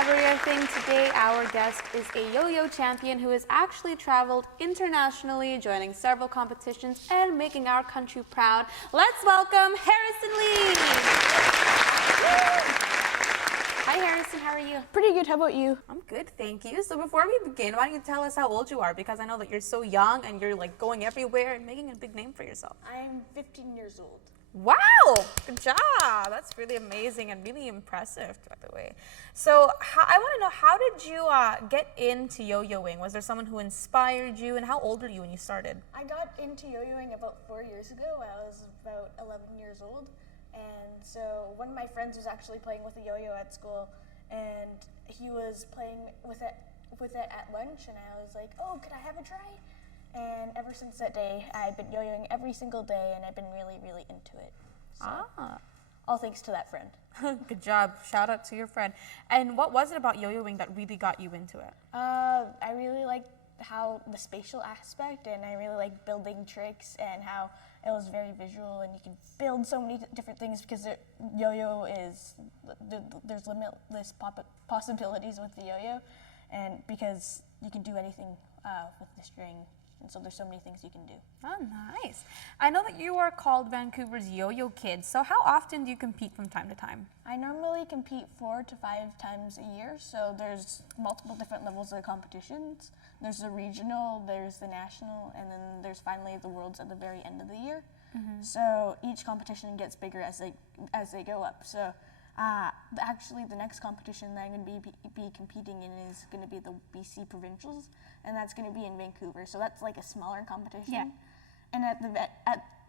Everything. Today our guest is a yo-yo champion who has actually traveled internationally, joining several competitions and making our country proud. Let's welcome Harrison Lee. Hi Harrison, how are you? Pretty good, how about you? I'm good, thank you. So before we begin, why don't you tell us how old you are? Because I know that you're so young and you're like going everywhere and making a big name for yourself. I'm 15 years old. Wow, good job. That's really amazing and really impressive, by the way. So I want to know, how did you get into yo-yoing? Was there someone who inspired you, and how old were you when you started? I got into yo-yoing about 4 years ago. I was about 11 years old. And so one of my friends was actually playing with a yo-yo at school, and he was playing with it at lunch, and I was like, oh, could I have a try? And ever since that day, I've been yo-yoing every single day, and I've been really, really into it. So, all thanks to that friend. Good job. Shout out to your friend. And what was it about yo-yoing that really got you into it? I really liked how the spatial aspect, and I really like building tricks, and how it was very visual, and you can build so many different things because yo-yo is, there's limitless possibilities with the yo-yo, and because you can do anything with the string. And so there's so many things you can do. Oh, nice. I know that you are called Vancouver's Yoyo Kid. So how often do you compete from time to time? I normally compete 4 to 5 times a year. So there's multiple different levels of competitions. There's the regional, there's the national, and then there's finally the worlds at the very end of the year. Mm-hmm. So each competition gets bigger as they go up. So actually, the next competition that I'm going to be competing in is going to be the BC Provincials, and that's going to be in Vancouver. So that's like a smaller competition. Yeah. And at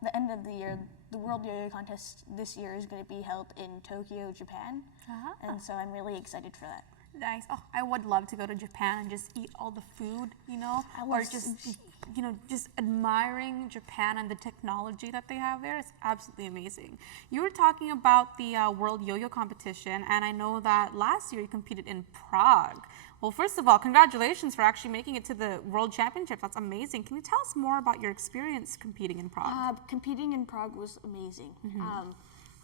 the end of the year, the World Yoyo Contest this year is going to be held in Tokyo, Japan. Uh-huh. And so I'm really excited for that. Nice. Oh, I would love to go to Japan and just eat all the food, you know, or just, you know, just admiring Japan and the technology that they have there. It's absolutely amazing. You were talking about the World Yo-Yo competition, and I know that last year you competed in Prague. Well, first of all, congratulations for actually making it to the World Championship. That's amazing. Can you tell us more about your experience competing in Prague? Competing in Prague was amazing. Mm-hmm.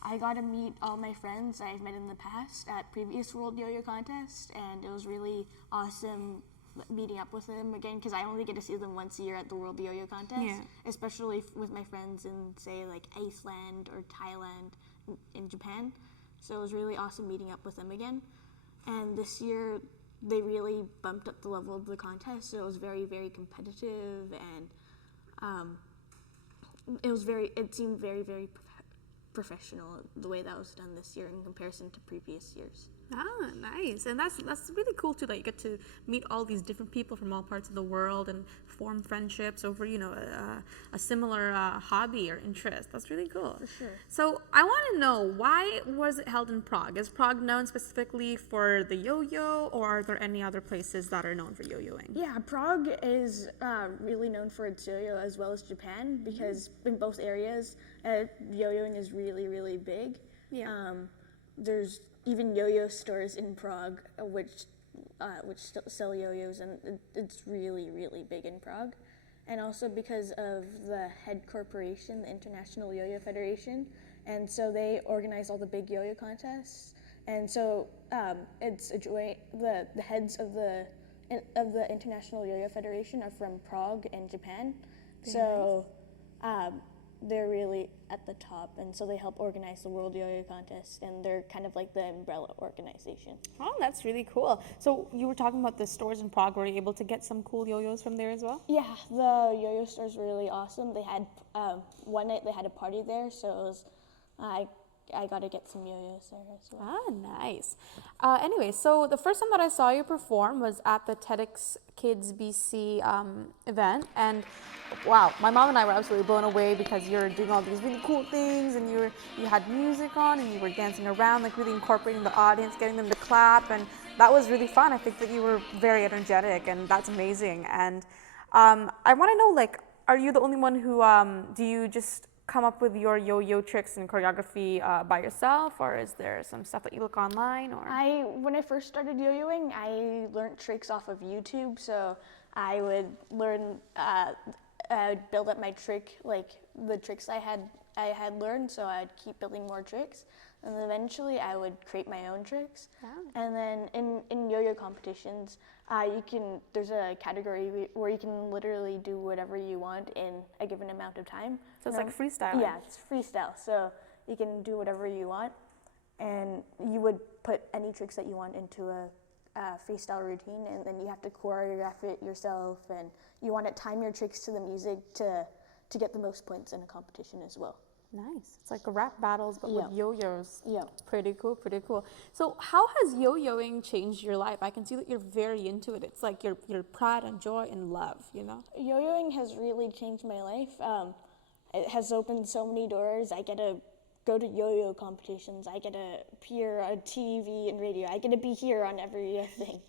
I got to meet all my friends I've met in the past at previous World Yo-Yo contests, and it was really awesome meeting up with them again, because I only get to see them once a year at the World Yo-Yo contest, especially with my friends in, say, like Iceland or Thailand in Japan. So it was really awesome meeting up with them again. And this year, they really bumped up the level of the contest, so it was very, very competitive, and it seemed very, very professional the way that was done this year in comparison to previous years. Ah, nice. And that's really cool too, that you get to meet all these different people from all parts of the world and form friendships over, you know, a similar hobby or interest. That's really cool. For sure. So I want to know, why was it held in Prague? Is Prague known specifically for the yo-yo, or are there any other places that are known for yo-yoing? Yeah, Prague is really known for its yo-yo, as well as Japan, because in both areas, yo-yoing is really, really big. Yeah. There's even yo-yo stores in Prague, which sell yo-yos, and it's really, really big in Prague. And also because of the head corporation, the International Yo-Yo Federation, and so they organize all the big yo-yo contests. And so it's a joint. The heads of the International Yo-Yo Federation are from Prague and Japan. So they're really at the top, and so they help organize the World Yo-Yo Contest, and they're kind of like the umbrella organization. Oh, that's really cool. So you were talking about the stores in Prague. Were you able to get some cool yo-yos from there as well? Yeah, the yo-yo stores were really awesome. They had one night they had a party there, so it was, I got to get some yo-yos there as well. Ah, nice. Anyway, so the first time that I saw you perform was at the TEDx Kids BC event, and wow, my mom and I were absolutely blown away because you're doing all these really cool things, and you had music on, and you were dancing around, like really incorporating the audience, getting them to clap, and that was really fun. I think that you were very energetic, and that's amazing. And I want to know, like, are you the only one who, do you just come up with your yo-yo tricks and choreography by yourself, or is there some stuff that you look online? Or when I first started yo-yoing, I learned tricks off of YouTube, so I would learn, build up my trick, like the tricks I had learned, so I'd keep building more tricks. and eventually I would create my own tricks. Wow. And then in yo-yo competitions, there's a category where you can literally do whatever you want in a given amount of time. So it's like freestyle. Yeah, it's freestyle. So you can do whatever you want, and you would put any tricks that you want into a freestyle routine, and then you have to choreograph it yourself, and you want to time your tricks to the music to get the most points in a competition as well. Nice. It's like rap battles, but with yo-yos. Yeah. Pretty cool, pretty cool. So how has yo-yoing changed your life? I can see that you're very into it. It's like your pride and joy and love, you know? Yo-yoing has really changed my life. It has opened so many doors. I get to go to yo-yo competitions. I get to appear on TV and radio. I get to be here on everiathing.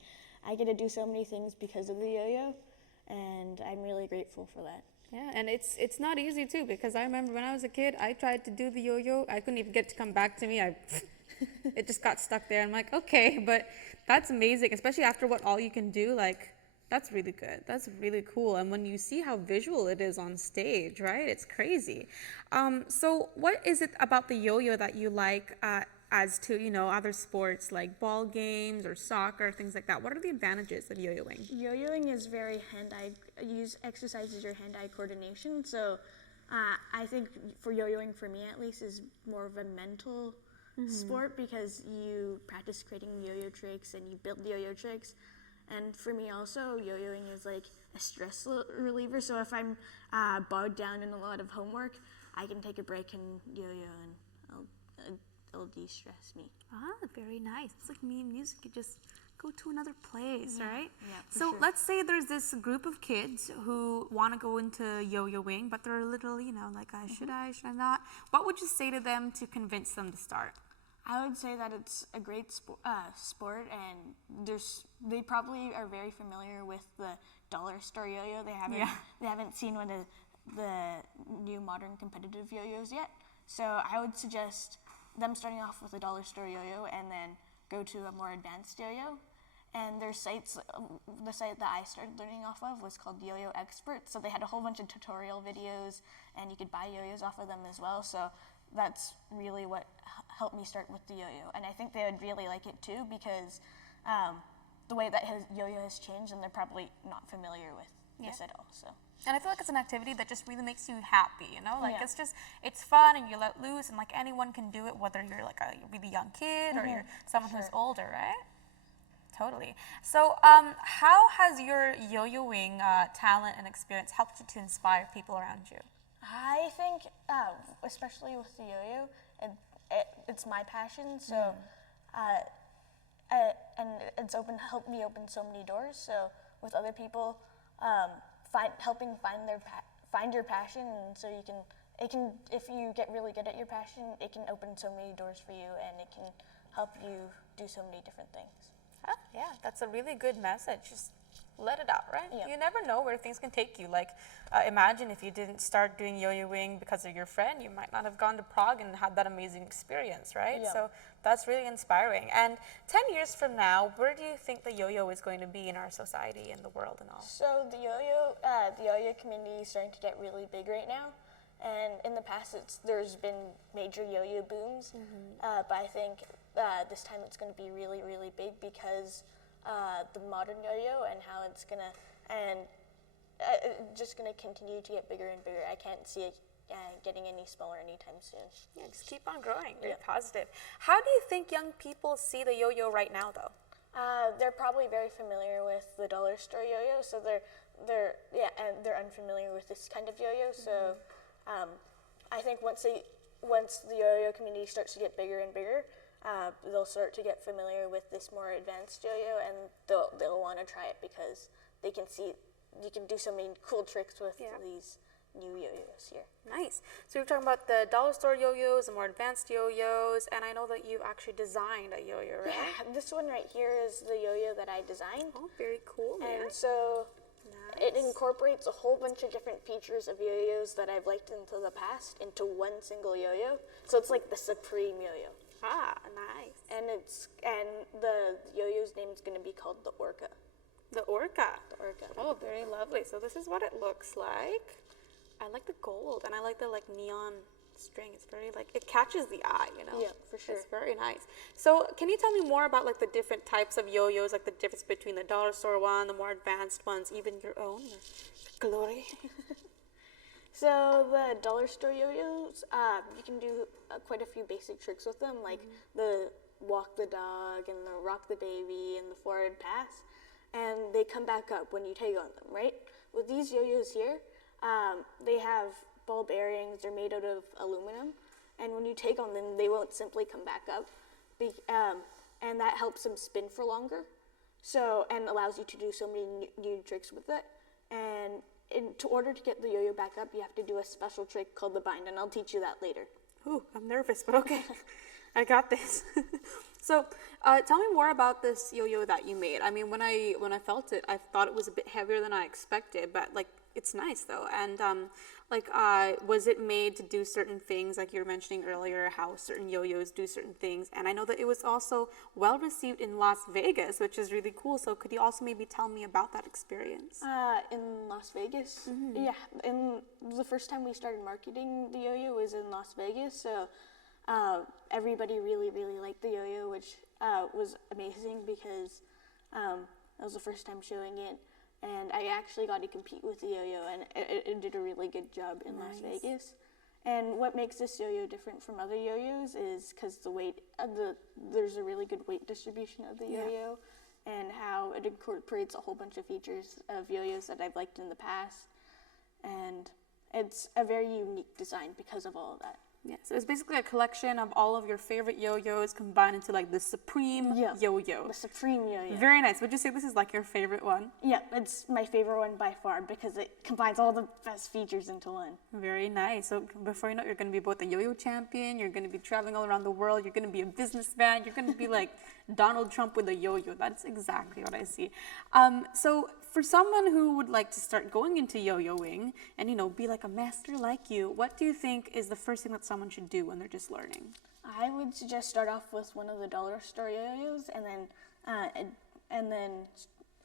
I get to do so many things because of the yo-yo, and I'm really grateful for that. Yeah, and it's not easy too, because I remember when I was a kid, I tried to do the yo-yo. I couldn't even get it to come back to me. It just got stuck there. I'm like, okay, but that's amazing, especially after what all you can do. Like, that's really good. That's really cool. And when you see how visual it is on stage, right? It's crazy. So what is it about the yo-yo that you like as to, you know, other sports like ball games or soccer, things like that? What are the advantages of yo-yoing? Yo-yoing is very exercises your hand-eye coordination. So I think for yo-yoing, for me at least, is more of a mental sport, because you practice creating yo-yo tricks and you build yo-yo tricks. And for me also, yo-yoing is like a stress reliever. So if I'm bogged down in a lot of homework, I can take a break and yo-yo, and it'll de-stress me. Ah, very nice. It's like me and music. You just go to another place, right? Yeah, for so sure. let's say there's this group of kids who want to go into yo-yoing, but they're a little, you know, like, should I not? What would you say to them to convince them to start? I would say that it's a great sport, and they probably are very familiar with the dollar store yo-yo. They haven't seen one of the new modern competitive yo-yos yet. So I would suggest them starting off with a dollar store yo-yo and then go to a more advanced yo-yo. And their sites, the site that I started learning off of was called Yo-Yo Expert. So they had a whole bunch of tutorial videos, and you could buy yo-yos off of them as well. So that's really what helped me start with the yo-yo. And I think they would really like it too, because the way that yo-yo has changed, and they're probably not familiar with this at all. So. And I feel like it's an activity that just really makes you happy, you know? Like, it's fun, and you let loose, and like anyone can do it, whether you're like a really young kid or you're someone who's older, right? Totally. So how has your yo-yoing talent and experience helped you to inspire people around you? I think, especially with the yo-yo, it's my passion. So, and it's helped me open so many doors. So with other people, helping find your passion, and so if you get really good at your passion, it can open so many doors for you, and it can help you do so many different things. Huh? Yeah, that's a really good message. Just let it out, right? Yeah. You never know where things can take you. Like, imagine if you didn't start doing yo-yoing because of your friend, you might not have gone to Prague and had that amazing experience, right? Yeah. So that's really inspiring. And 10 years from now, where do you think the yo-yo is going to be in our society and the world and all? So the yo-yo community is starting to get really big right now. And in the past, there's been major yo-yo booms, but I think this time it's going to be really, really big, because the modern yo-yo and how it's just gonna continue to get bigger and bigger. I can't see it getting any smaller anytime soon. Yeah, just keep on growing. Very positive. How do you think young people see the yo-yo right now, though? They're probably very familiar with the dollar store yo-yo, so they're unfamiliar with this kind of yo-yo. So I think once the yo-yo community starts to get bigger and bigger, they'll start to get familiar with this more advanced yo-yo, and they'll want to try it, because they can see you can do so many cool tricks with these new yo-yos here. Nice. So you're talking about the dollar store yo-yos, the more advanced yo-yos, and I know that you actually designed a yo-yo, right? Yeah, this one right here is the yo-yo that I designed. Oh, very cool. And so it incorporates a whole bunch of different features of yo-yos that I've liked into the past into one single yo-yo. So it's like the supreme yo-yo. Ah, nice. And the yo-yo's name is going to be called the Orca. The Orca. The Orca. Oh, very lovely. So this is what it looks like. I like the gold, and I like the neon string. It's very like, it catches the eye, you know? Yeah, for sure. It's very nice. So can you tell me more about like the different types of yo-yos, like the difference between the dollar store one, the more advanced ones, even your own? Glory. So the dollar store yo-yos, you can do quite a few basic tricks with them, like the walk the dog and the rock the baby and the forward pass, and they come back up when you tag on them, right? With these yo-yos here, they have ball bearings, they're made out of aluminum, and when you tag on them, they won't simply come back up, and that helps them spin for longer, and allows you to do so many new tricks with it. And in order to get the yo-yo back up, you have to do a special trick called the bind, and I'll teach you that later. Ooh, I'm nervous, but okay. I got this. So, tell me more about this yo-yo that you made. I mean, when I felt it, I thought it was a bit heavier than I expected, but like it's nice though. And was it made to do certain things, like you were mentioning earlier, how certain yo-yos do certain things? And I know that it was also well received in Las Vegas, which is really cool. So, could you also maybe tell me about that experience? In Las Vegas, yeah. And the first time we started marketing the yo-yo was in Las Vegas, so. Everybody really, really liked the yo-yo, which was amazing because that was the first time showing it, and I actually got to compete with the yo-yo, and it did a really good job in Las Vegas. And what makes this yo-yo different from other yo-yos is because the weight of there's a really good weight distribution of the yo-yo, and how it incorporates a whole bunch of features of yo-yos that I've liked in the past, and it's a very unique design because of all of that. Yeah, so it's basically a collection of all of your favorite yo-yos combined into like the supreme yo-yo. The supreme yo-yo. Very nice. Would you say this is like your favorite one? Yeah, it's my favorite one by far because it combines all the best features into one. Very nice. So before you know it, you're going to be both a yo-yo champion, you're going to be traveling all around the world, you're going to be a businessman, you're going to be like Donald Trump with a yo-yo. That's exactly what I see. So for someone who would like to start going into yo-yoing and, you know, be like a master like you, what do you think is the first thing that someone should do when they're just learning? I would suggest start off with one of the dollar store yo-yos and then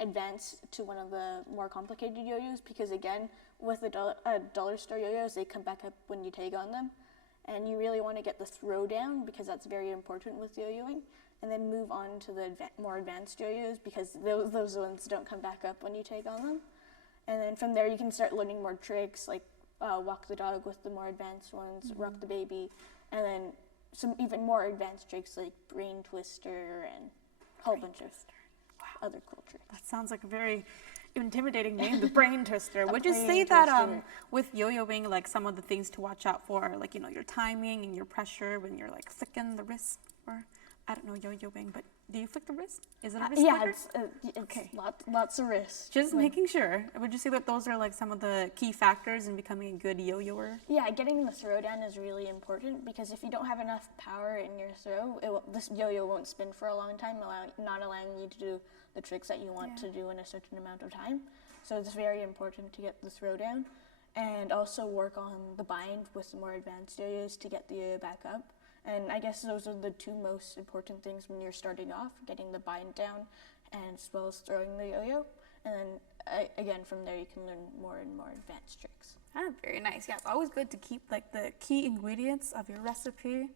advance to one of the more complicated yo-yos because, again, with the dollar store yo-yos, they come back up when you tag on them. And you really want to get the throw down because that's very important with yo-yoing. And then move on to the more advanced yo-yos because those ones don't come back up when you tag on them. And then from there you can start learning more tricks like walk the dog with the more advanced ones, rock the baby, and then some even more advanced tricks like brain twister and a whole bunch of other cool tricks. That sounds like a very intimidating name, the brain twister. Would you say that with yo-yoing, like some of the things to watch out for, like, you know, your timing and your pressure when you're like flicking the wrist, or I don't know yo-yoing, but do you flick the wrist? Is it a wrist flicker? It's okay. Lots of wrists. Just making sure. Would you say that those are like some of the key factors in becoming a good yo-yoer? Yeah, getting the throw down is really important because if you don't have enough power in your throw, this yo-yo won't spin for a long time, not allowing you to do the tricks that you want to do in a certain amount of time. So it's very important to get the throw down and also work on the bind with some more advanced yo-yos to get the yo-yo back up. And I guess those are the two most important things when you're starting off, getting the bind down and as well as throwing the yo-yo. And then again, from there you can learn more and more advanced tricks. Ah, very nice. Yeah, it's always good to keep like the key ingredients of your recipe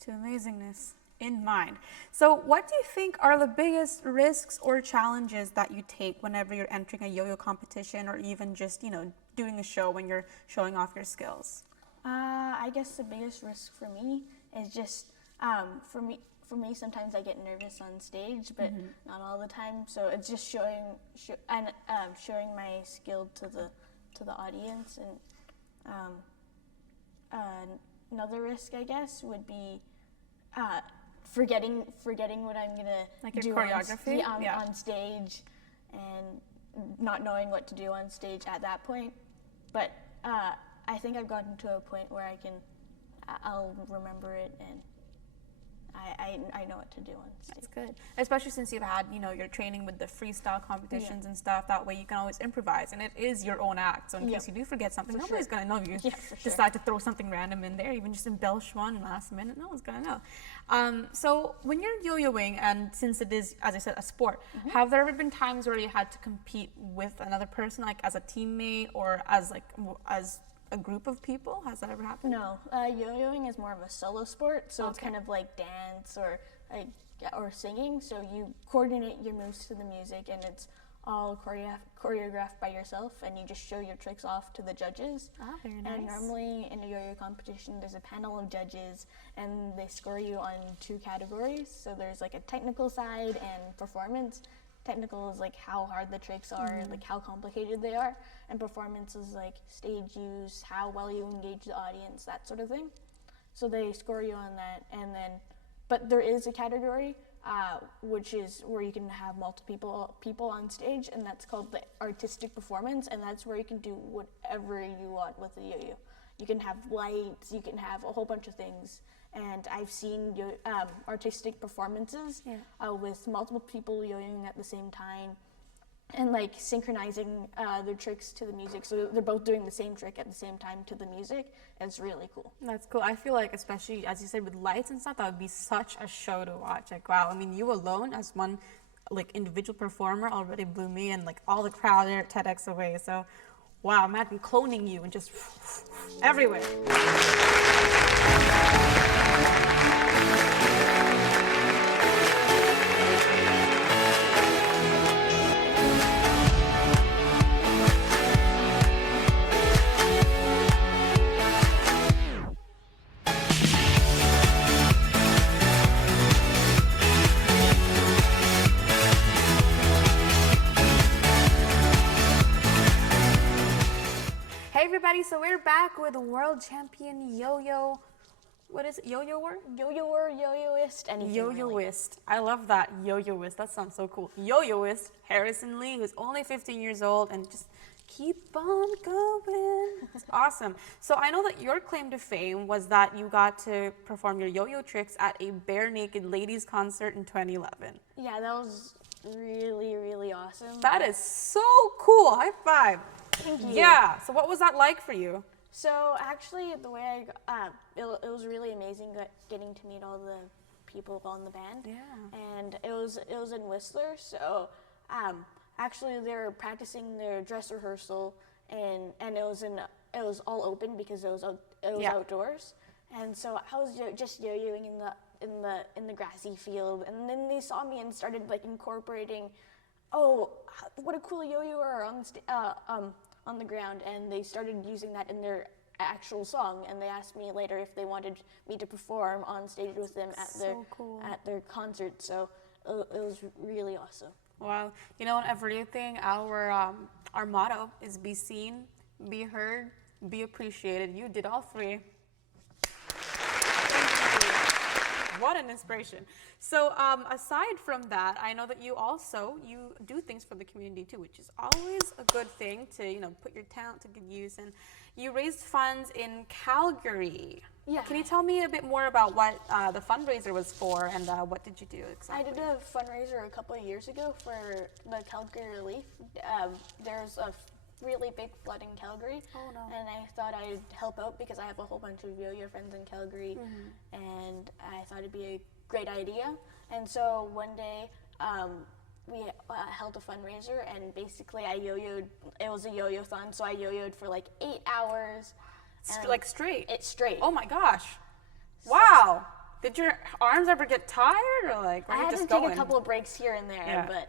to amazingness in mind. So what do you think are the biggest risks or challenges that you take whenever you're entering a yo-yo competition or even just, you know, doing a show when you're showing off your skills? I guess the biggest risk for me is just, for me sometimes I get nervous on stage, but not all the time. So it's just showing my skill to the audience. And another risk, I guess, would be forgetting what I'm gonna like your do choreography on stage, and not knowing what to do on stage at that point. But I think I've gotten to a point where I'll remember it, and I know what to do on stage. That's good, especially since you've had, you know, your training with the freestyle competitions and stuff. That way you can always improvise, and it is your own act. So in case you do forget something, nobody's gonna know you decide to throw something random in there, even just embellish one last minute. No one's gonna know. So when you're yo-yoing, and since it is, as I said, a sport, have there ever been times where you had to compete with another person, like as a teammate or as a group of people? Has that ever happened? No, yo-yoing is more of a solo sport, so it's Okay. kind of like dance or singing. So you coordinate your moves to the music, and it's all choreographed by yourself, and you just show your tricks off to the judges. Ah, very nice. And normally in a yo-yo competition, there's a panel of judges, and they score you on 2 categories. So there's like a technical side and performance. Technical is like how hard the tricks are, like how complicated they are, and performance is like stage use, how well you engage the audience, that sort of thing. So they score you on that, and then, but there is a category which is where you can have multiple people on stage, and that's called the artistic performance, and that's where you can do whatever you want with the yo-yo. You can have lights, you can have a whole bunch of things, and I've seen artistic performances with multiple people yo-yoing at the same time, and like synchronizing their tricks to the music, so they're both doing the same trick at the same time to the music. It's really cool. That's cool. I feel like, especially as you said, with lights and stuff, that would be such a show to watch. Like, wow, I mean, you alone as one like individual performer already blew me, and like all the crowd there at TEDx away. So wow, imagine cloning you and just everywhere. Everybody, so we're back with world champion yo-yo. What is it? Yo-yoer? Yo-yoer, yo-yoist, anything. Yo-yoist. I love that. Yo-yoist. That sounds so cool. Yo-yoist Harrison Lee, who's only 15 years old and just keep on going. It's awesome. So I know that your claim to fame was that you got to perform your yo-yo tricks at a bare naked ladies concert in 2011. Yeah, that was really, really awesome. That is so cool. High five. Thank you. Yeah. So what was that like for you? So actually, the way it was really amazing getting to meet all the people on the band. Yeah. And it was in Whistler. So actually, they were practicing their dress rehearsal, and it was all open because it was outdoors. And so I was just yo-yoing in the grassy field, and then they saw me and started like incorporating, oh, what a cool yo-yo are on the ground, and they started using that in their actual song, and they asked me later if they wanted me to perform on stage with them at their concert. So it was really awesome. Wow. You know, in everything, our motto is be seen, be heard, be appreciated. You did all 3. What an inspiration. So aside from that, I know that you do things for the community too, which is always a good thing to, you know, put your talent to good use. And you raised funds in Calgary. Yeah. Can you tell me a bit more about what the fundraiser was for, and what did you do exactly? I did a fundraiser a couple of years ago for the Calgary Relief. There's a really big flood in Calgary. Oh, no. And I thought I'd help out because I have a whole bunch of yo-yo friends in Calgary, and I thought it'd be a great idea. And so one day we held a fundraiser, and basically I yo-yoed. It was a yo-yo-thon, so I yo-yoed for like 8 hours. Like straight? It's straight. Oh my gosh. Wow. Did your arms ever get tired, or like, were I you had just to take going? a couple of breaks here and there, Yeah. but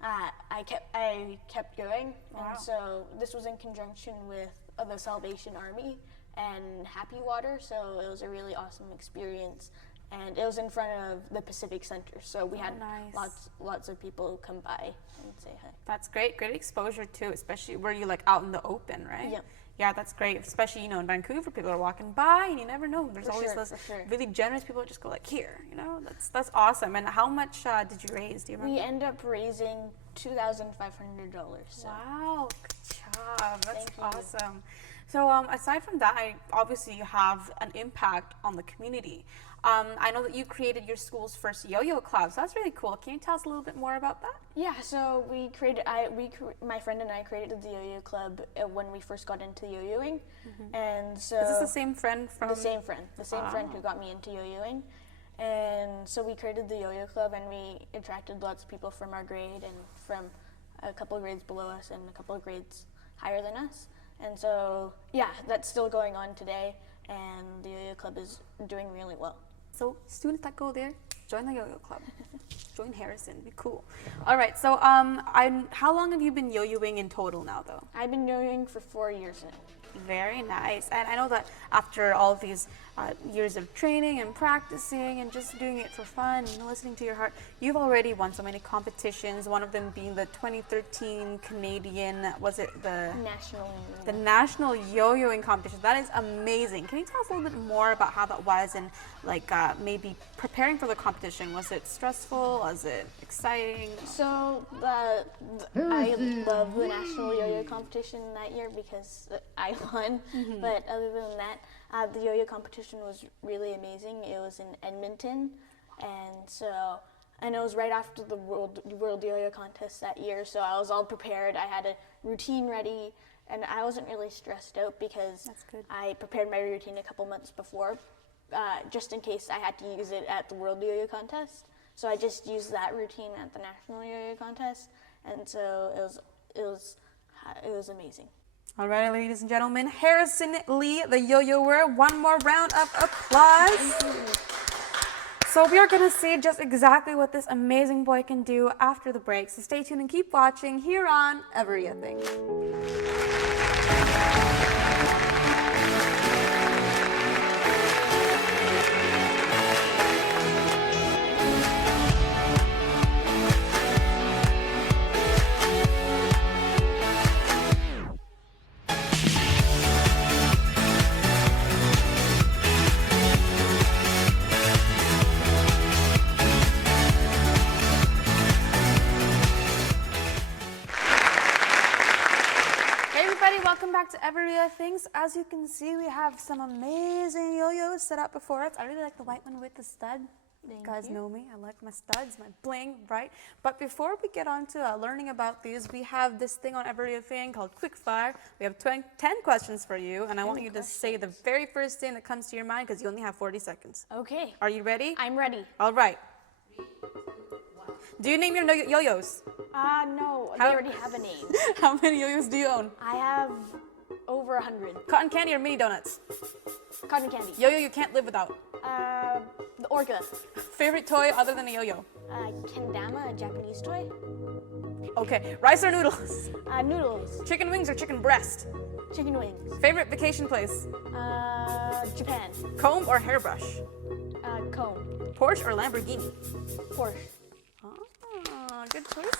I kept going. Wow. And so this was in conjunction with the Salvation Army and Happy Water, so it was a really awesome experience. And it was in front of the Pacific Center, so we had nice. lots of people come by and say hi. That's great exposure too, especially where you're like out in the open, right? Yep. Yeah, that's great. Especially, you know, in Vancouver, people are walking by, and you never know. There's always those really generous people that just go like, here, you know. That's awesome. And how much did you raise? Do you remember? We end up raising $2,500. So. Wow, good job. That's Thank you. awesome. So aside from that, obviously you have an impact on the community. I know that you created your school's first yo-yo club, so that's really cool. Can you tell us a little bit more about that? Yeah, so my friend and I created the Yo-Yo Club when we first got into yo-yoing, and so Is this the same friend from? the same friend who got me into yo-yoing, and so we created the Yo-Yo Club, and we attracted lots of people from our grade and from a couple of grades below us and a couple of grades higher than us, And so, yeah, that's still going on today, and the Yo-Yo Club is doing really well. So students that go there, join the Yo-Yo Club. Join Harrison, be cool. All right, so how long have you been yo-yoing in total now, though? I've been yo-yoing for 4 years now. Very nice. And I know that after all of these years of training and practicing and just doing it for fun and listening to your heart, you've already won so many competitions, one of them being the 2013 Canadian, was it the National Yo-Yoing competition. That is amazing. Can you tell us a little bit more about how that was and like maybe preparing for the competition? Was it stressful? Was it exciting? So I love the National Yo-Yo competition that year because I won. But other than that, the yo-yo competition was really amazing. It was in Edmonton, and it was right after the World Yoyo contest that year. So I was all prepared. I had a routine ready, and I wasn't really stressed out because I prepared my routine a couple months before, just in case I had to use it at the World Yoyo contest. So I just used that routine at the National Yo-Yo contest, and so it was amazing. All right, ladies and gentlemen, Harrison Lee, the yo-yoer. One more round of applause. So we are going to see just exactly what this amazing boy can do after the break. So stay tuned and keep watching here on Everiathing. Welcome back to Everiathing. As you can see, we have some amazing yo-yos set up before us. I really like the white one with the stud. You guys know me. I like my studs, my bling, right? But before we get on to learning about these, we have this thing on Everiathing called Quickfire. We have 10 questions for you, and I want you to say the very first thing that comes to your mind because you only have 40 seconds. Okay. Are you ready? I'm ready. All right. 3, 2, 1. Do you name your yo-yos? No, they already have a name. How many yo-yos do you own? I have over 100. Cotton candy or mini donuts? Cotton candy. Yo-yo you can't live without? The Orca. Favorite toy other than a yo-yo? Kendama, a Japanese toy. Okay, rice or noodles? Noodles. Chicken wings or chicken breast? Chicken wings. Favorite vacation place? Japan. Comb or hairbrush? Comb. Porsche or Lamborghini? Porsche. Ah, good choices.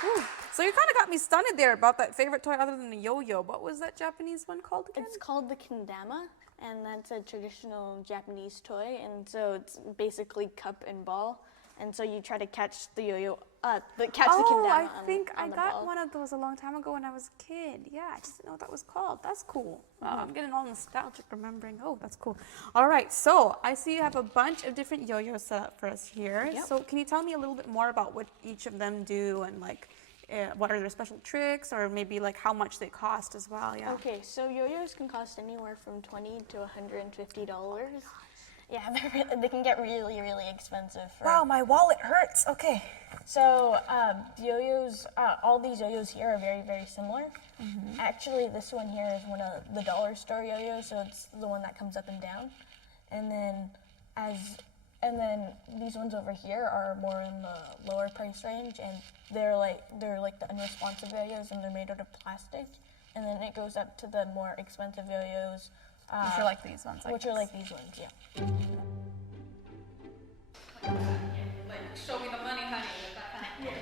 Whew. So you kind of got me stunned there about that favorite toy other than the yo-yo. What was that Japanese one called again? It's called the kendama, and that's a traditional Japanese toy, and so it's basically cup and ball, and so you try to catch the yo-yo, the kendama I think on I the got ball. one of those a long time ago when I was a kid. Yeah, I just didn't know what that was called. That's cool. Wow, I'm getting all nostalgic remembering. Oh, that's cool. All right, so I see you have a bunch of different yo-yos set up for us here. Yep. So can you tell me a little bit more about what each of them do and like what are their special tricks or maybe like how much they cost as well? Yeah. Okay, so yo-yos can cost anywhere from $20 to $150. Yeah, they can get really, really expensive. Wow, my wallet hurts. Okay. So yo-yos, all these yo-yos here are very, very similar. Actually, this one here is one of the dollar store yo-yos, so it's the one that comes up and down. And then these ones over here are more in the lower price range, and they're like the unresponsive yo-yos, and they're made out of plastic. And then it goes up to the more expensive yo-yos. Which are like these ones. Which are like these ones, yeah. Like, show me the money, honey. That kind of